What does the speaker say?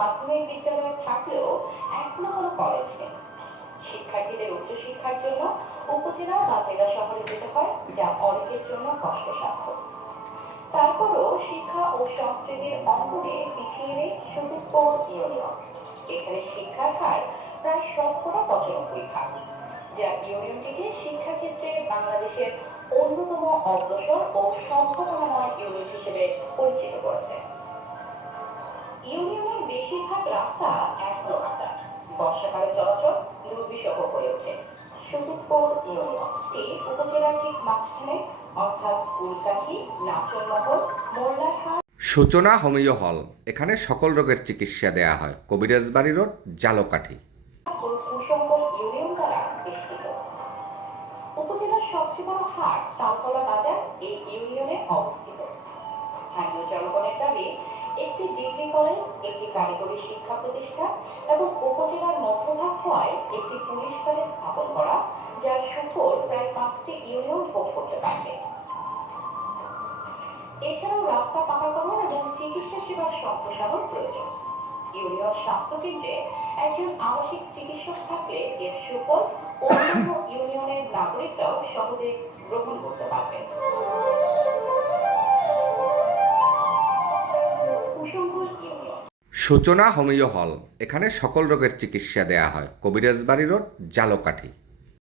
মাধ্যমিক বিদ্যালয় থাকলেও এখনো কোনো কলেজ নেই। শিক্ষার্থীদের উচ্চশিক্ষার জন্য উপজেলা বা জেলা শহরে যেতে হয়, যা অনেকের জন্য কষ্টসাধ্য। তারপরও শিক্ষা ও সংস্কৃতির অঙ্গনে পিছিয়ে নেই সুদূরপুর ইউনিয়ন। এখানে শিক্ষার হার প্রায় 95%, যা ইউনিয়নটিকে শিক্ষাক্ষেত্রে বাংলাদেশের অন্যতম অগ্রসর ও সম্ভাবনাময় ইউনিট হিসেবে পরিচিত করেছে। ইউনিয়নের বেশিরভাগ রাস্তা এখনো কাঁচা, বর্ষাকালে চলাচল দুর্বিষহ হয়ে ওঠে। সুদূরপুর ইউনিয়নটি উপজেলার ঠিক মাঝখানে, অর্থাৎ উলকাঠি, নাচনমহল, মোল্লারহাট। সূচনা হোমিও হল, এখানে সকল রোগের চিকিৎসা দেয়া হয়। কবিরাজবাড়ি রোড, জালকাঠি। ও কুশঙ্গল ইউনিয়ন দ্বারা বেষ্টিত। উপজেলার সবচেয়ে বড় হাট তালতলা বাজার এই ইউনিয়নে অবস্থিত। স্থানীয় জনগণের দাবি একটি ডিগ্রি কলেজ, একটি কারিগরি শিক্ষা প্রতিষ্ঠান এবং উপজেলার মধ্যভাগ হওয়ায় একটি পুলিশ প্যালেস স্থাপন করা, যার সুফল প্রায় 5টি ইউনিয়ন ভোগ করতে পারবে। এছাড়াও রাস্তা পাকাকরণ এবং চিকিৎসা সেবার সম্প্রসারণ প্রয়োজন। ইউনিয়ন স্বাস্থ্য কেন্দ্রে একজন আবাসিক চিকিৎসক থাকলে এর সুফল অন্যান্য ইউনিয়নের নাগরিকরাও সহজে গ্রহণ করতে পারবেন। কুশঙ্গল ইউনিয়ন। সূচনা হোমিও হল, এখানে সকল রোগের চিকিৎসা দেয়া হয়। কবিরাজবাড়ি রোড, জালকাঠি।